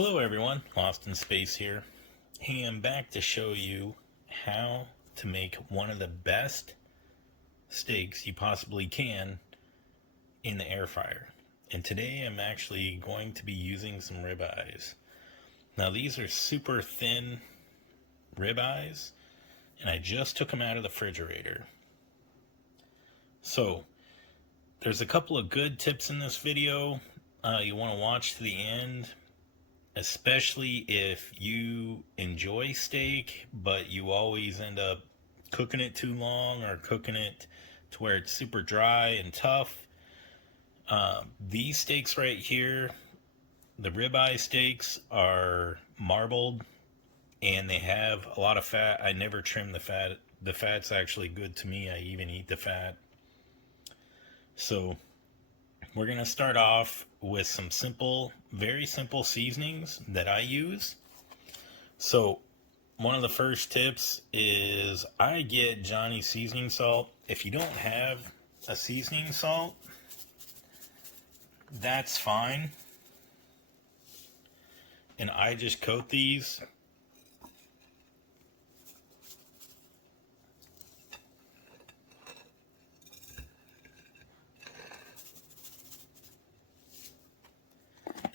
Hello everyone, Lost in Space here. Hey, I'm back to show you how to make one of the best steaks you possibly can in the air fryer. And today I'm actually going to be using some ribeyes. Now these are super thin ribeyes, and I just took them out of the refrigerator. So there's a couple of good tips in this video you want to watch to the end. Especially if you enjoy steak, but you always end up cooking it too long or cooking it to where it's super dry and tough. These steaks right here, the ribeye steaks, are marbled and they have a lot of fat. I never trim the fat. The fat's actually good to me. I even eat the fat. So we're going to start off with some simple, very simple seasonings that I use. So one of the first tips is I get Johnny seasoning salt. If you don't have a seasoning salt, that's fine. And I just coat these.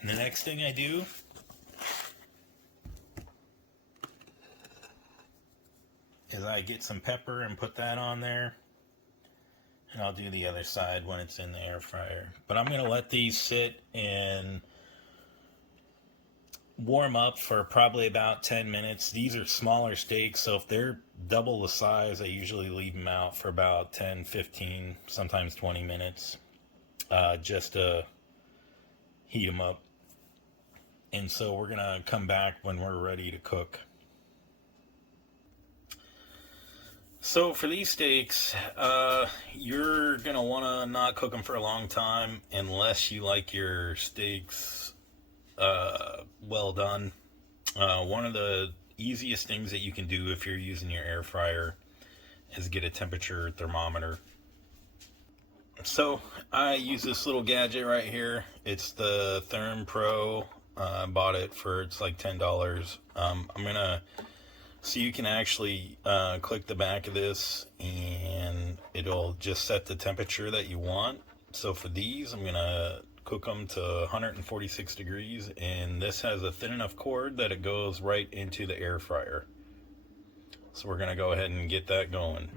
And the next thing I do is I get some pepper and put that on there. And I'll do the other side when it's in the air fryer. But I'm going to let these sit and warm up for probably about 10 minutes. These are smaller steaks, so if they're double the size, I usually leave them out for about 10, 15, sometimes 20 minutes. Just to heat them up. And so we're going to come back when we're ready to cook. So for these steaks, you're going to want to not cook them for a long time unless you like your steaks well done. One of the easiest things that you can do if you're using your air fryer is get a temperature thermometer. So I use this little gadget right here. It's the Therm Pro. I bought it for, it's like $10. I'm gonna, so you can actually click the back of this and it'll just set the temperature that you want. So for these, I'm gonna cook them to 146 degrees, and this has a thin enough cord that it goes right into the air fryer. So we're gonna go ahead and get that going.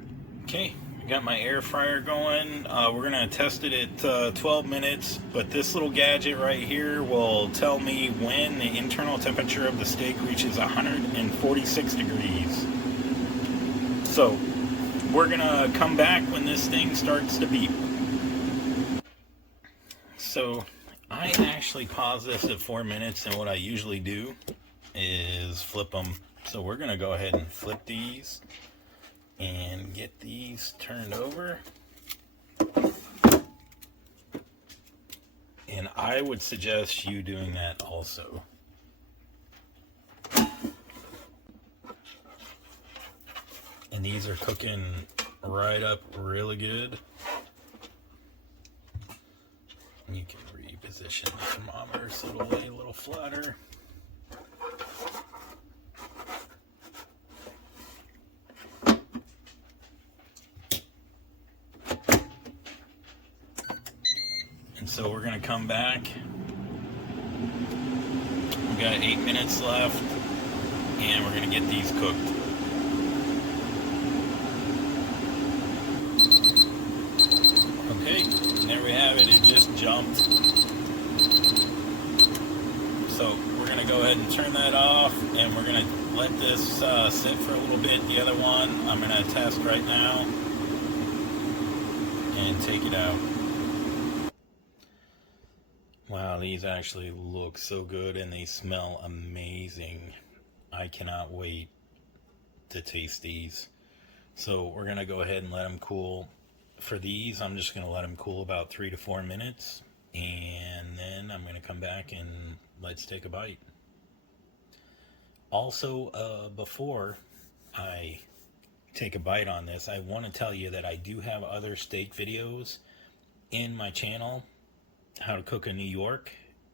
Okay, I got my air fryer going. We're gonna test it at 12 minutes, but this little gadget right here will tell me when the internal temperature of the steak reaches 146 degrees. So we're gonna come back when this thing starts to beep. So I actually pause this at 4 minutes, and what I usually do is flip them. So we're gonna go ahead and flip these and get these turned over. And I would suggest you doing that also. And these are cooking right up really good. And you can reposition the thermometer so it'll lay a little flatter. So we're going to come back. We've got 8 minutes left, and we're going to get these cooked. Okay, and there we have it. It just jumped. So we're going to go ahead and turn that off, and we're going to let this sit for a little bit. The other one I'm going to test right now and take it out. Wow, these actually look so good and they smell amazing. I cannot wait to taste these. So we're going to go ahead and let them cool. For these, I'm just going to let them cool about 3 to 4 minutes. And then I'm going to come back and let's take a bite. Also, before I take a bite on this, I want to tell you that I do have other steak videos in my channel. How to cook a New York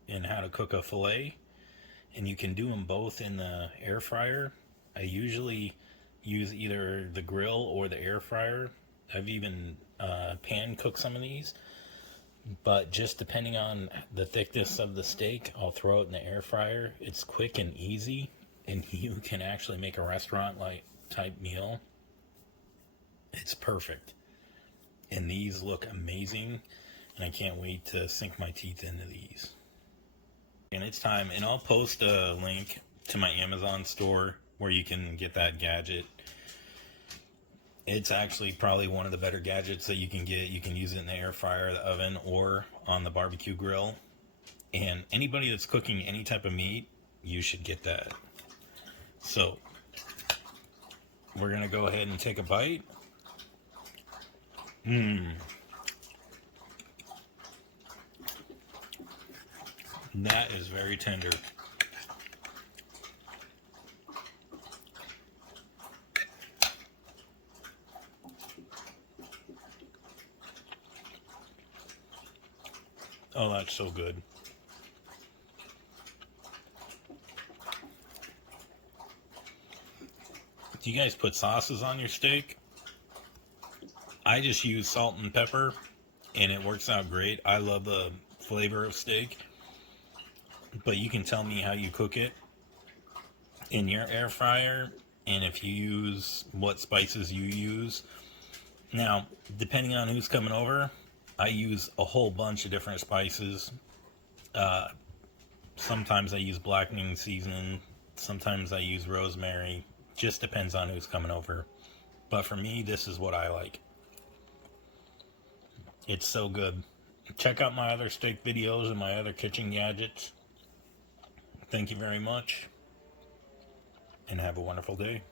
and how to cook a filet. and you can do them both in the air fryer. I usually use either the grill or the air fryer. I've even pan cooked some of these, but just depending on the thickness of the steak, I'll throw it in the air fryer. It's quick and easy, and you can actually make a restaurant like type meal. It's perfect, and these look amazing, and I can't wait to sink my teeth into these. And it's time, and I'll post a link to my Amazon store where you can get that gadget. It's actually probably one of the better gadgets that you can get. You can use it in the air fryer, the oven, or on the barbecue grill. And anybody that's cooking any type of meat, you should get that. So we're gonna go ahead and take a bite. That is very tender. Oh, that's so good. Do you guys put sauces on your steak? I just use salt and pepper, and it works out great. I love the flavor of steak, but you can tell me how you cook it in your air fryer, and if you use what spices you use. Now, depending on who's coming over, I use a whole bunch of different spices. Sometimes I use blackening seasoning, sometimes I use rosemary. Just depends on who's coming over. But for me, this is what I like. It's so good. Check out my other steak videos and my other kitchen gadgets. Thank you very much, and have a wonderful day.